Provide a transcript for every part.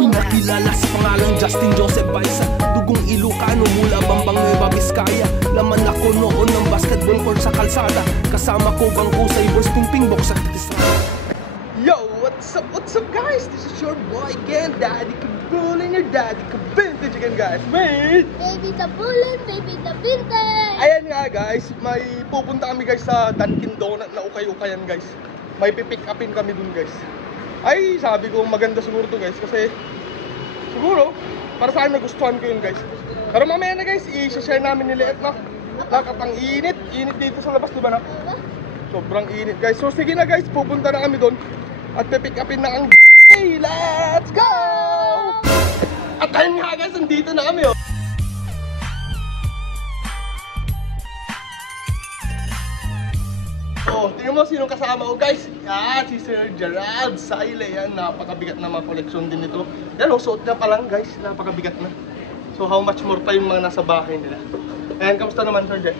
Nakilala sa pangalang Justin Joseph Baisa, dugong Ilocano mula Bambang Nueva Vizcaya. Laman ako noon ng basketball court sa kalsada, kasama ko bangko sa Ibors Pingpingbok sa Estrada. Yo, what's up guys? This is your boy again, Daddy Kabulin, your Daddy Kabintage again guys. Wait! Baby Kabulin, baby Kabintage! Ayan nga guys, may pupunta kami guys sa Dunkin Donut na ukay-ukayan guys. May pipick upin kami dun guys. Ay, sabi ko maganda siguro to guys kasi siguro para sa akin nagustuhan ko yun guys. Pero mamaya na guys, i-share namin ni Liet na. Nakatang init dito sa labas, diba na? Sobrang init guys. So sige na guys, pupunta na kami doon at pipick upin na ang hey, let's go! At ayun nga guys, nandito na kami oh. Oh, tingnan mo sinong kasama ko guys. Yan, si Sir Gerald Saile. Yan, napakabigat na mga koleksyon din ito. Yan, suot niya pa lang guys, napakabigat na. So how much more pa yung mga nasa bahay nila. Ayan, kamusta naman Sir Jet?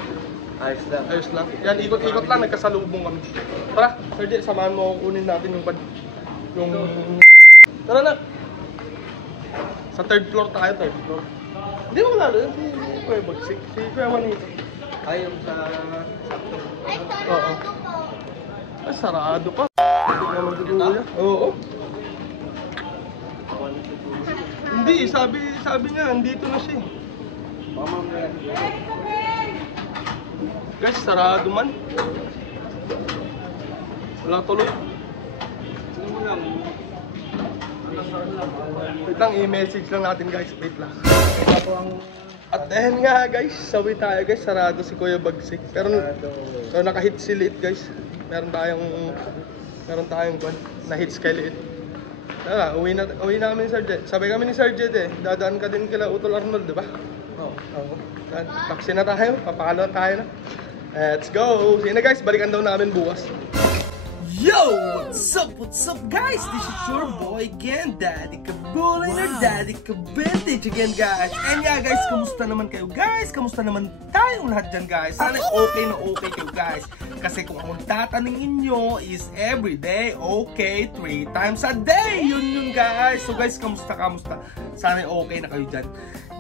Ayos lang. Ayos lang. Yan, ikot-ikot lang, nagkasalubong kami. Tara, Sir Jet, samahan mo, kunin natin yung Tara na. Sa third floor tayo, third floor. Hindi mo lalo yun, si Kuya Bagsik. Si Kuya Manito. Ay, yung sa... Ay, sarado Oo. po. Ay, sarado pa. Hindi naman tutuloy. Oo. Hindi, sabi niya, andito na siya. Guys, sarado man. Wala tuloy. Wait lang, i-message lang natin guys. Wait lang. At ayan nga guys, sabi tayo guys, sarado si Kuya Bagsik. Pero nakahit si Liit guys. Meron tayong na-hits kay Liit. Tara, uwi na kami ni Sir Jet. Sabi kami ni Sir Jet eh, dadaan ka din kila Utol Arnold, di ba? Oo. Taxi na tayo, papakalo tayo na. Let's go! Sige na guys, balikan daw namin bukas. Yo! What's up guys? This is your boy again, Daddy Kabulin or Daddy Kabintage again guys. And yeah guys, kamusta naman kayo guys? Kamusta naman tayong lahat dyan guys? Sana okay na okay kayo guys. Kasi kung ang tatanungin nyo is everyday, okay, 3 times a day. Yun guys. So guys, kamusta? Sana okay na kayo dyan.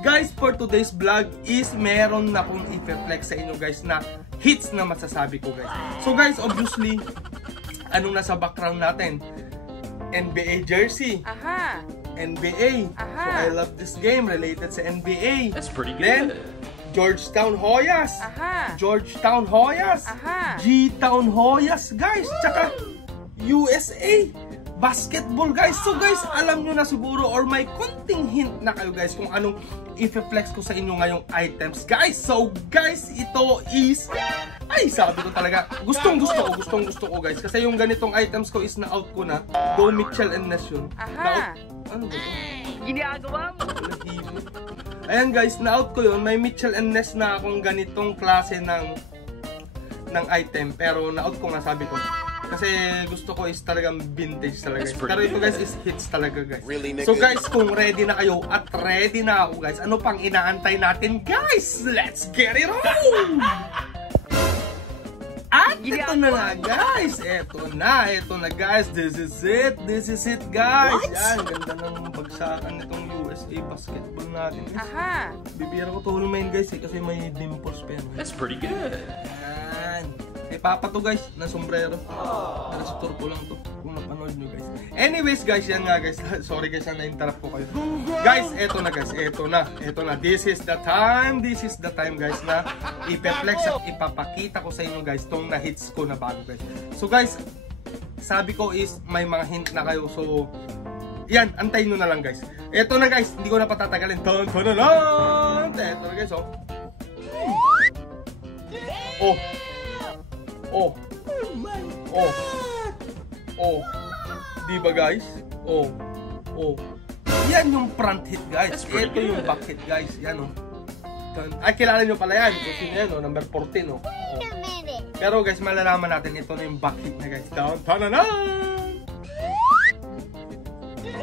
Guys, for today's vlog is meron na akong i-flex sa inyo guys na hits na masasabi ko guys. So guys, obviously, anong nasa background natin? NBA jersey. Aha. NBA. Aha. So I love this game related sa NBA. That's pretty good. Then, Georgetown Hoyas. Aha. Georgetown Hoyas. Aha. G-Town Hoyas, guys. Tsaka USA. Basketball, guys. So guys, alam nyo na siguro or may konting hint na kayo guys kung anong i-flex ko sa inyo ngayong items, guys. So guys, ito is... Ay, sabi ko talaga, gustong gusto ko guys. Kasi yung ganitong items ko is na-out ko na. Go Mitchell and Ness yun. Aha. Ano ba ito? Ginagawa mo. Ayan guys, na-out ko yun. May Mitchell and Ness na akong ganitong klase ng item. Pero na-out ko nga, sabi ko. Kasi gusto ko is talagang vintage talaga guys. Pero ito guys is hits talaga guys. So guys, kung ready na kayo at ready na ako guys, ano pang inaantay natin guys? Let's get it on! At ito na nga guys, ito na guys, this is it guys. Yan, ganda ng bagsakan nitong USA basketball natin guys. Aha. Bibira ko to main guys kasi may dimples pa yan. That's pretty good. Yan. Kay Papa to guys, na sombrero. Narastor ko lang to kung napanood nyo guys. Anyways guys, yan nga guys. Sorry guys, na-interrupt ko kayo. Guys, eto na guys, eto na. This is the time guys na ipeflex at ipapakita ko sa inyo guys tong na-hits ko na bago guys. So guys, sabi ko is may mga hint na kayo. So, yan, antayin nyo na lang guys. Eto na guys, hindi ko na patatagalin. Eto na guys, oh. Oh. Diba guys? Oh. Yan yung front hit guys. Ito yung back hit guys. Yan oh. Ay, kilala nyo pala yan. Kasi yan oh, number 14 oh. Pero guys, malalaman natin ito na yung back hit na guys.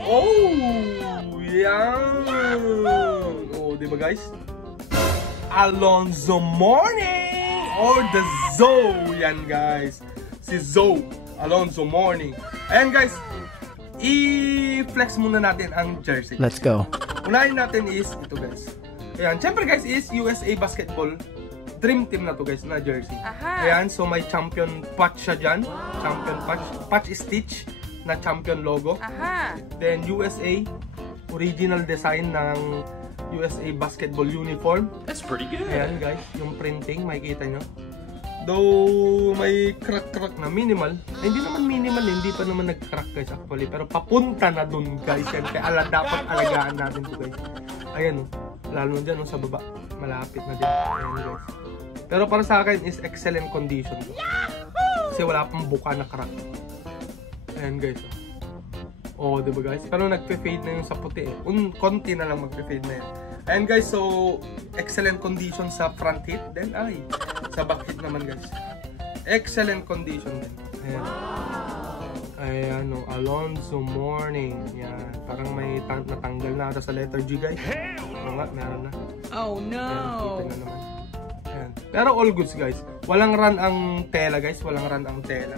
Oh, yan. Oh, diba guys? Alonzo Mourning or the Zoe. Yan guys. Si Zoe Alonzo Mourning. Ayan guys, i-flex muna natin ang jersey. Let's go. Unahin natin is ito guys. Ayan, syempre guys is USA Basketball Dream Team na to guys na jersey. Ayan, so may champion patch siya dyan. Champion patch stitch na champion logo. Then USA original design ng USA Basketball uniform. That's pretty good. Ayan guys, yung printing makikita nyo. Though may crack na minimal. Hindi naman minimal, hindi pa naman nag-crack guys actually. Pero papunta na dun guys yan. Kaya dapat alagaan natin to guys. Ayan o, lalo dyan sa baba. Malapit na din. Ayan guys. Pero para sa akin is excellent condition. Kasi wala pang buka na crack. Ayan guys. Oh, diba guys? Pero nagpe-fade na yung sa puti eh. Konti na lang magpe-fade na yan. Ayan guys, so excellent condition sa front hit. Then ay, sa back hit naman guys. Excellent condition din. Ayan. Ayan o, Alonzo Mourning. Yan. Parang may natanggal na ata sa letter G guys. Oo nga, meron na. Oh no! Ayan, kita na naman. Ayan. Pero all goods guys. Walang run ang tela guys. Walang run ang tela.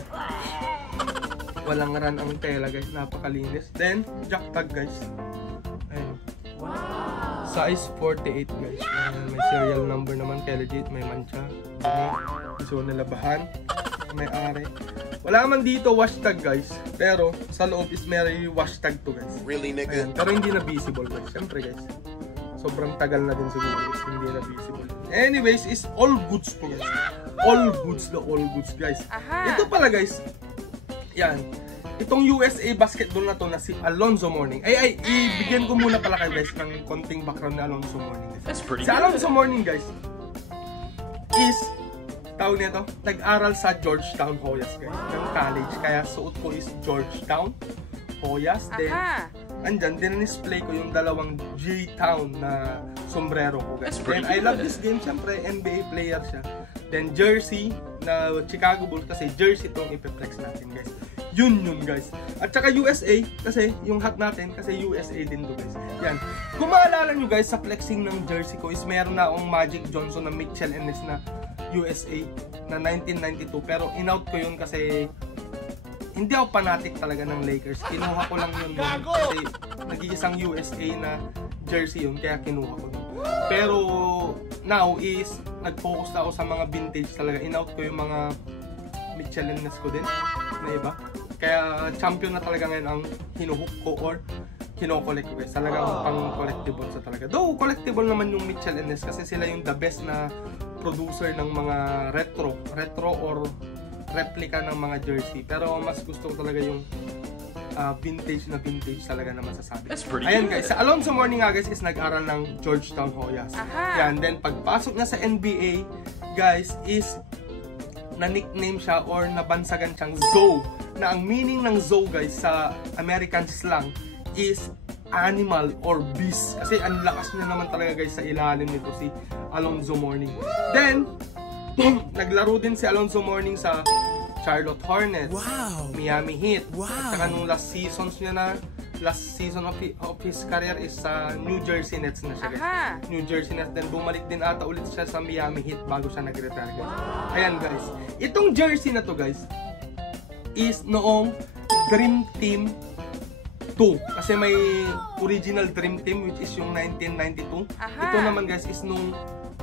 Walang run ang tela guys. Napakalinis. Then, jack tag guys. Ayan. Size 48 guys. Ayan, may serial number naman kaya legit. May mancha. Gusto nilabahan. May are. Wala man dito wash tag guys. Pero sa loob is may wash tag to guys. Really nigga? Ayan, pero hindi na visible guys. Siyempre guys. Sobrang tagal na din siguro guys. Hindi na visible. Anyways, is all goods to guys. All goods guys. Ito pala guys. Yan. Itong USA Basketball na to na si Alonzo Mourning. Ibigyan ko muna pala kayo guys ng konting background na Alonzo Mourning guys. That's pretty Si Alonzo Mourning guys is tawag nito, nag-aral sa Georgetown Hoyas guys. Ng college. Kaya suot ko is Georgetown Hoyas. Then, andyan, din-display ko yung dalawang G-Town na sombrero ko guys. Then, I love this game. Siyempre, NBA player siya. Then, jersey na Chicago Bulls kasi jersey itong ipiplex natin guys. Yun guys. At saka USA, kasi yung hat natin, kasi USA din to guys. Yan. Kung maalala nyo guys, sa flexing ng jersey ko is meron na akong Magic Johnson na Mitchell & Ness na USA na 1992. Pero in-out ko yun kasi hindi ako fanatic talaga ng Lakers. Kinuha ko lang yun kasi nag-iisang USA na jersey yun, kaya kinuha ko yun. Pero now is nag-focus na ako sa mga vintage talaga. In-out ko yung mga Mitchell & Ness ko din na iba. Kaya champion na talaga ngayon ang hinuhook ko or kino-collect ko guys. Talagang pang collectible sa talaga. Though collectible naman yung Mitchell & Ness kasi sila yung the best na producer ng mga retro or replica ng mga jersey. Pero mas gusto ko talaga yung vintage talaga na masasabi. Ayan guys, sa Alonzo Mourning nga guys is nag-aral ng Georgetown Hoyas. Yan, then pagpasok niya sa NBA guys is na-nickname siya or nabansagan siyang Zoe. Na ang meaning ng Zoe guys sa American slang is animal or beast. Kasi ang lakas niya naman talaga guys sa ilalim nito si Alonzo Mourning. Then, naglaro din si Alonzo Mourning sa Charlotte Hornets, Miami Heat. At saka nung last season of his career is sa New Jersey Nets na siya guys. New Jersey Nets. Then bumalik din ata ulit siya sa Miami Heat bago siya nag-retire guys. Ayan guys. Itong jersey na to guys is noong Dream Team 2. Kasi may original Dream Team which is yung 1992. Ito naman guys is nung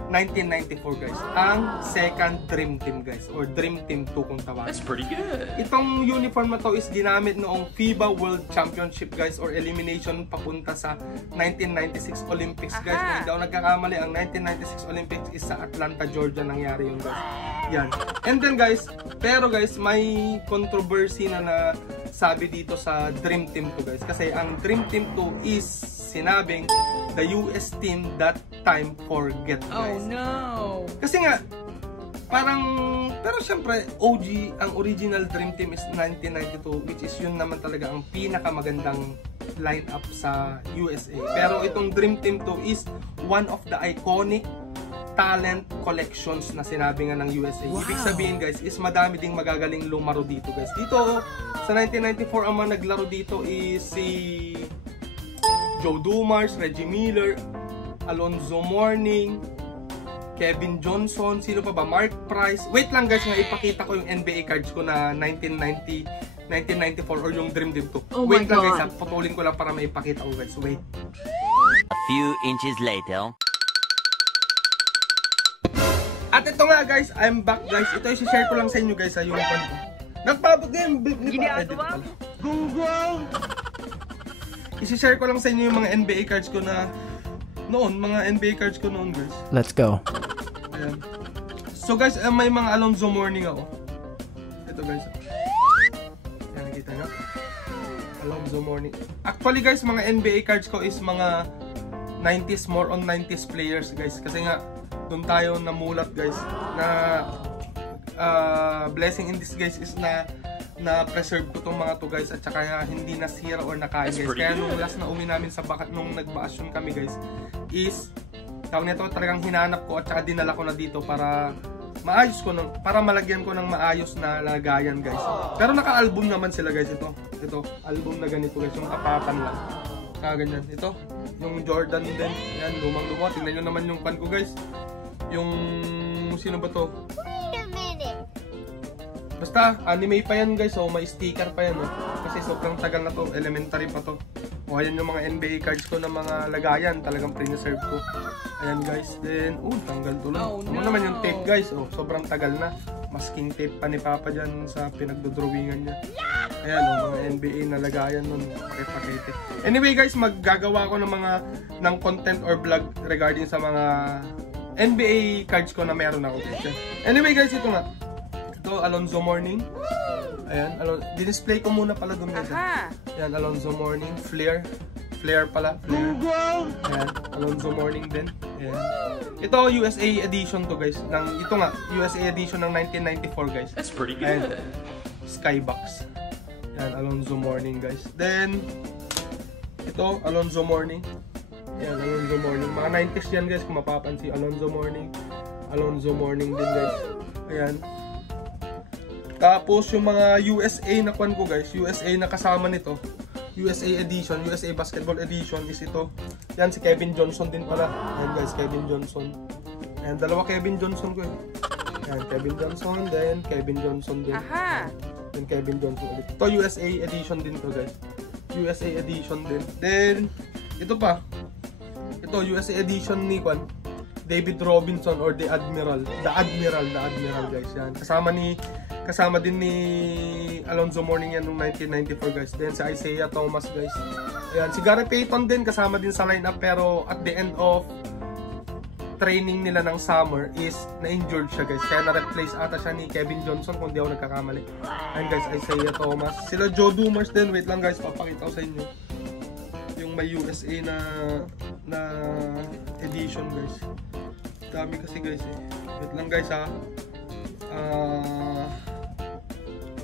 1994 guys. Ang second Dream Team guys. Or Dream Team 2 kung tawagin. That's pretty good. Itong uniform na to is ginamit noong FIBA World Championship guys or elimination papunta sa 1996 Olympics guys. Kung hindi ako nagkakamali, ang 1996 Olympics is sa Atlanta, Georgia nangyari yun guys. Yan. And then guys, pero guys, may controversy na sabi dito sa Dream Team 2 guys. Kasi ang Dream Team 2 is sinabing the US team that time forget guys. Oh no! Kasi nga, parang, pero syempre, OG, ang original Dream Team is 1992, which is yun naman talaga ang pinakamagandang lineup sa USA. Pero itong Dream Team 2 is one of the iconic talent collections na sinabi nga ng USA. Ibig sabihin guys, is madami ding magagaling lumaro dito guys. Dito, sa 1994, ang mga naglaro dito is si Joe Dumars, Reggie Miller, Alonzo Mourning, Kevin Johnson, sino pa ba? Mark Price. Wait lang guys, nga ipakita ko yung NBA cards ko na 1990 1994 or yung Dream Team 2. Oh my Wait lang guys, God. putulin ko lang para maipakita ko guys. Wait. A few inches later. At ito nga guys, I'm back guys. Ito yung share ko lang sa inyo guys, yung pan ko. Nagpabot na yung blip ni Papa. Gunggong! I-share ko lang sa inyo yung mga NBA cards ko na noon, mga NBA cards ko noon guys. Let's go. Ayan. So guys, may mga Alonzo Mourning ako. Ito guys. Ayan, nakita nyo? Alonzo Mourning. Actually guys, mga NBA cards ko is mga 90s, more on 90s players guys. Kasi nga, doon tayo namulat guys. Na blessing in disguise is na preserve ko tong mga to guys. At saka hindi nasira or nakain guys. Kaya nung last na uwi namin sa bakat nung nagbakasyon kami guys, is tawag nito talagang hinanap ko at saka dinala ko na dito para maayos ko para malagyan ko ng maayos na lagayan guys. Pero naka-album naman sila guys. Ito album na ganito guys, yung kapatan lang. Ganyan. Ito yung Jordan din. Yan, lumang-luma. Tingnan nyo naman yung pan ko guys. Yung sino ba to? Wait a minute. Basta anime pa yan guys. So may sticker pa yan kasi sobrang tagal na to. Elementary pa to. O ayan yung mga NBA cards ko na mga lagayan. Talagang pre-reserve ko. Ayan guys. Then, tanggal to lang. Oh, Ano naman yung tape guys. Sobrang tagal na. Masking tape pa ni Papa dyan sa pinagdodrawingan niya. Ayan mga NBA na lagayan nun. Pakete. Anyway guys, maggagawa ko ng content or vlog regarding sa mga NBA cards ko na meron ako guys. Anyway guys, ito nga. Ito, Alonzo Mourning. Ayan, display ko muna pala doon guys. Ayan, Alonzo Mourning, Flair pala, Flair. Ayan, Alonzo Mourning din. Ayan. Ito, USA edition to guys. Ito nga, USA edition ng 1994 guys. That's pretty good. Ayan, Skybox. Ayan, Alonzo Mourning guys. Then, ito, Alonzo Mourning. Ayan, Alonzo Mourning. Mga 90s yan guys, kung mapapansin. Alonzo Mourning. Alonzo Mourning din guys. Ayan. Tapos yung mga USA na kwan ko guys, USA na kasama nito, USA edition, USA basketball edition is ito. Yan si Kevin Johnson din pala. Ayan guys, Kevin Johnson. Ayan, dalawa Kevin Johnson ko eh. Ayan, Kevin Johnson, then Kevin Johnson din. Then Kevin Johnson ulit. Ito USA edition din to guys. USA edition din. Then, ito pa. Ito, USA edition ni kwan, David Robinson or The Admiral. The Admiral guys. Yan. Kasama din ni Alonzo Mourning yan noong 1994 guys. Then si Isaiah Thomas guys. Ayan, si Gary Payton din kasama din sa lineup pero at the end of training nila ng summer is na-injured siya guys. Kaya na-replace ata siya ni Kevin Johnson kung di ako nagkakamali. Ayan guys, Isaiah Thomas. Sila Joe Dumars din. Wait lang guys, papakita ko sa inyo. Yung may USA na edition guys. Dami kasi guys eh. Wait lang guys ha.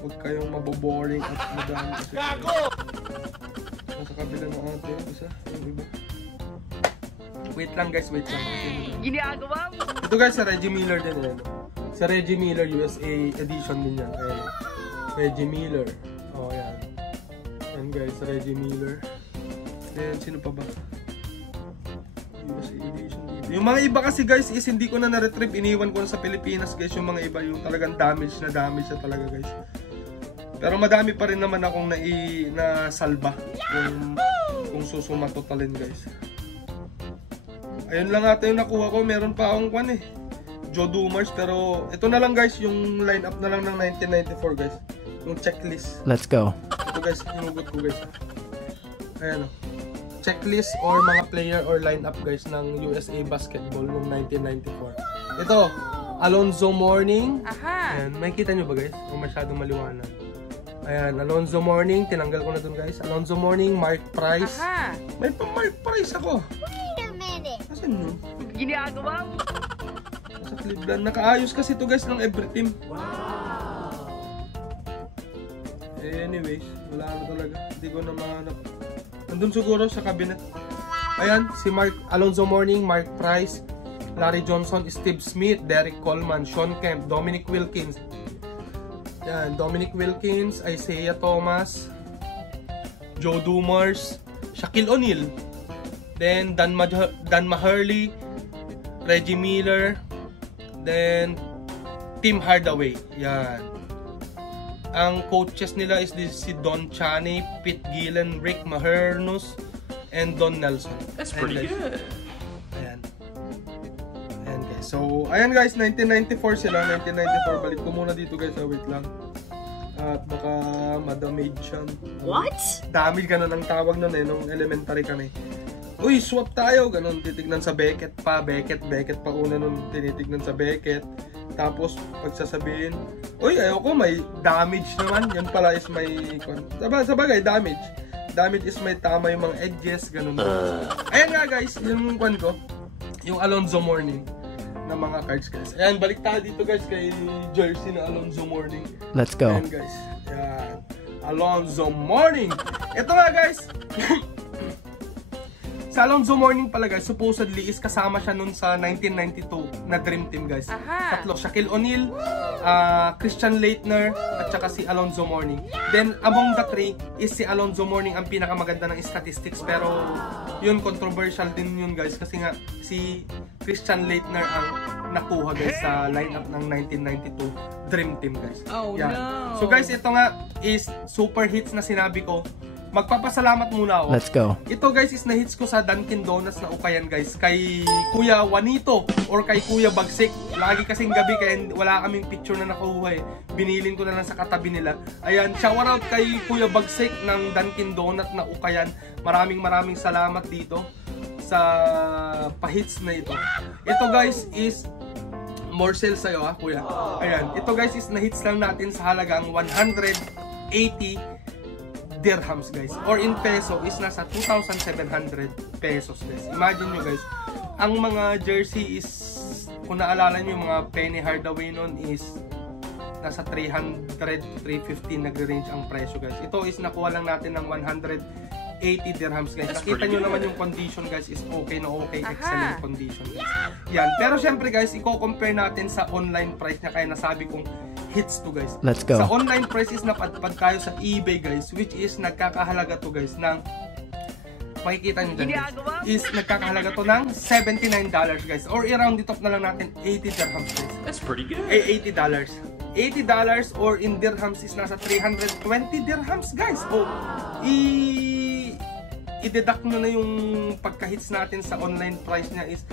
Huwag kayong maboboring at madami kasi nasa kabila ng ate isa yung iba. Wait lang guys, wait lang. Ginagawa mo. Ito guys, sa Reggie Miller din yan. Sa Reggie Miller USA edition din yan. Ayan. Reggie Miller. Oh yan. Yan guys, sa Reggie Miller. Then sino pa ba? USA edition dito. Yung mga iba kasi guys is hindi ko na na-retrieve. Iniwan ko na sa Pilipinas guys. Yung mga iba yung talagang damage na talaga guys. Pero madami pa rin naman akong na-salba kung susuma totalin guys. Ayun lang ata yung nakuha ko. Meron pa akong kwan eh, Joe Dumars. Pero ito na lang guys, yung lineup na lang ng 1994 guys. Yung checklist. Let's go. Ito guys, inugot ko guys. Ayan o. Checklist or mga player or lineup guys ng USA Basketball noong 1994. Ito, Alonzo Mourning. Ayan, may kita nyo ba guys? O masyadong maliwanag. Ayan, Alonzo Mourning. Tinanggal ko na dun guys. Alonzo Mourning, Mark Price. May pa Mark Price ako. Wait a minute. Asan yun? Ginagawa mo. Sa Cleveland. Nakaayos kasi to guys ng every team. Anyways, wala na talaga. Hindi ko na mahanap. Nandun siguro sa cabinet. Ayan, si Alonzo Mourning, Mark Price, Larry Johnson, Steve Smith, Derek Coleman, Sean Kemp, Dominic Wilkins. Yan, Dominic Wilkins, Isaiah Thomas, Joe Dumars, Shaquille O'Neal, then Dan Majerle, Reggie Miller, then Tim Hardaway. Yan. Ang coaches nila is si Don Chaney, Pete Gillen, Rick Mahernus, and Don Nelson. That's pretty good. Ayan. Ayan guys. So, ayan guys, 1994 sila. 1994. Balik ko muna dito guys. Wait lang. At baka madamage siya. What? Damage ganun ang tawag nun eh. Nung elementary kami. Uy, swap tayo. Ganun, titignan sa Beckett pa. Beckett pa una nun tinitignan sa Beckett. Tapos, pagsasabihin, uy, ayoko, may damage naman. Yan pala is may, sabagay, damage. Damage is may tama yung mga edges, ganun. Ayan nga guys, yung kwan ko, yung Alonzo Mourning na mga cards guys. Ayan, balik tayo dito guys kay jersey na Alonzo Mourning. Let's go. Ayan guys, ayan. Alonzo Mourning. Ito nga guys, sa Alonzo Mourning pala guys, supposedly is kasama siya nun sa 1992 na Dream Team guys. Tatlo, Shaquille O'Neal, Christian Laettner, at saka si Alonzo Mourning. Then among the three is si Alonzo Mourning ang pinakamaganda ng statistics, pero yun controversial din yun guys kasi nga si Christian Laettner ang nakuha guys sa lineup ng 1992 Dream Team guys. Oh no! So guys, ito nga is super hits na sinabi ko. Magpapasalamat muna ako. Let's go. Ito guys is na-hits ko sa Dunkin Donuts na ukayan guys. Kay Kuya Juanito or kay Kuya Bagsik. Lagi kasing gabi kaya wala kaming picture na nakuha eh. Binilin ko na lang sa katabi nila. Ayan, shout out kay Kuya Bagsik ng Dunkin Donut na ukayan. Maraming salamat dito sa pa-hits na ito. Ito guys is more sales sa'yo ha kuya. Ayan, ito guys is na-hits lang natin sa halagang 180 dirhams guys, or in peso is nasa 2,700 pesos guys. Imagine nyo guys, ang mga jersey is, kung naalala nyo yung mga Penny Hardaway nun is nasa 300 to 350 nagre-range ang presyo guys. Ito is nakuha lang natin ng 180 dirhams guys. Nakita nyo naman yung condition guys is okay na okay, excellent condition guys. Yan, pero syempre guys, i-compare natin sa online price niya, kaya nasabi kong hits to guys. Let's go. Sa online price is napadpad tayo sa eBay guys, which is nagkakahalaga to guys ng, makikita nyo dyan guys, is nagkakahalaga to ng $79 guys, or i-round it off na lang natin 80 dirhams guys. That's pretty good. $80. $80 or in dirhams is nasa 320 dirhams guys. O i-deduct nyo na yung pagka-hits natin sa online price niya is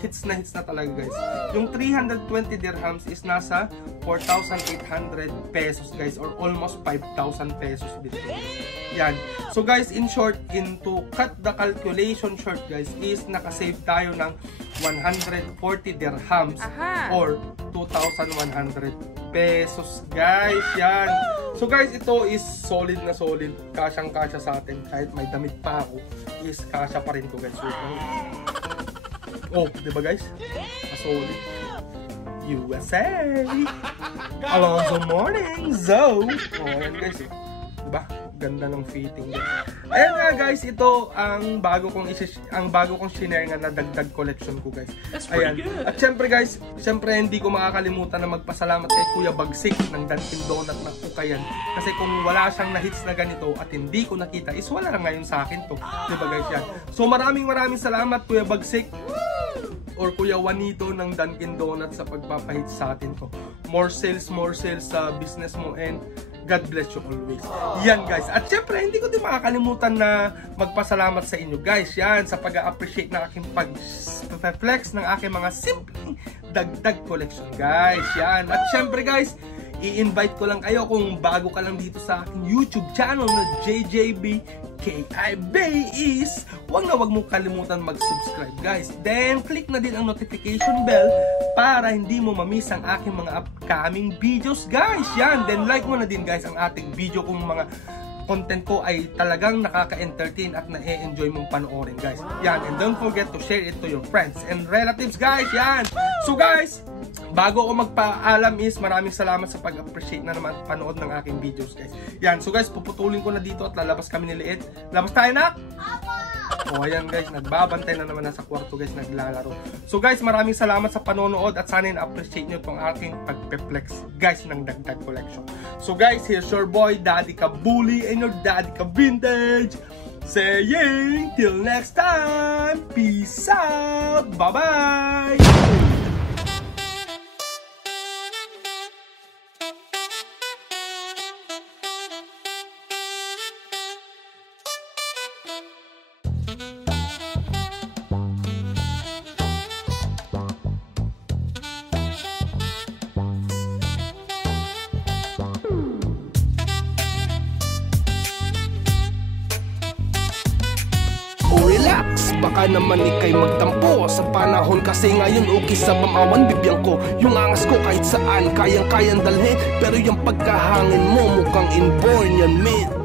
hits na talaga guys. Yung 320 dirhams is nasa 4,800 pesos guys, or almost 5,000 pesos dito. Yan. So guys, in short, to cut the calculation short guys, is nakasave tayo ng 140 dirhams or 2,100 pesos guys. Yan. So guys, ito is solid na solid. Kasyang-kasya sa atin. Kahit may damit pa ako, is kasya pa rin to guys. Oh, diba guys? Solid. USA! Alonzo Mourning! Oh, ayan guys. Diba? Ganda ng fitting. Ayan nga guys, ito ang bago kong share nga na dagdag collection ko guys. Ayan. At syempre guys, hindi ko makakalimutan na magpasalamat kay Kuya Bagsik ng Dunkin Donut na ukayan. Kasi kung wala siyang na-hits na ganito at hindi ko nakita, is wala na ngayon sa akin to. Diba guys yan? So maraming salamat Kuya Bagsik or Kuya Juanito ng Dunkin Donuts sa pagpapahit sa atin ko. More sales sa business mo, and God bless you always. Yan guys. At syempre, hindi ko din makakalimutan na magpasalamat sa inyo guys. Yan, sa pag-appreciate ng aking pag-flex ng aking mga simpleng dagdag collection guys. Yan. At syempre guys, i-invite ko lang kayo kung bago ka lang dito sa aking YouTube channel na JJB KIB is wag mong kalimutan mag-subscribe guys. Then click na din ang notification bell para hindi mo mamiss ang aking mga upcoming videos guys. Yan, then like mo na din guys ang ating video kung mga content ko ay talagang nakaka-entertain at na-enjoy mong panoorin guys. Yan, and don't forget to share it to your friends and relatives guys. Yan. So guys, bago ako magpaalam is maraming salamat sa pag-appreciate na naman panood ng aking videos guys. Yan, so guys, puputulin ko na dito at lalabas kami ni Liit. Labas tayo na! O ayan guys, nagbabantay na naman nasa kwarto guys, naglalaro. So guys, maraming salamat sa panonood at sana na-appreciate nyo itong aking pagpe-flex guys ng dagdag collection. So guys, here's your boy, Daddy Kabuli, and your Daddy Ka-Vintage, saying till next time, peace out, bye-bye! Relax, baka naman ikay magtampo. Sa panahon kasi ngayon okay sa mamawan bibiyang ko. Yung angas ko kahit saan kayang-kayang dalhin. Pero yung pagkahangin mo mukhang inborn yan, man.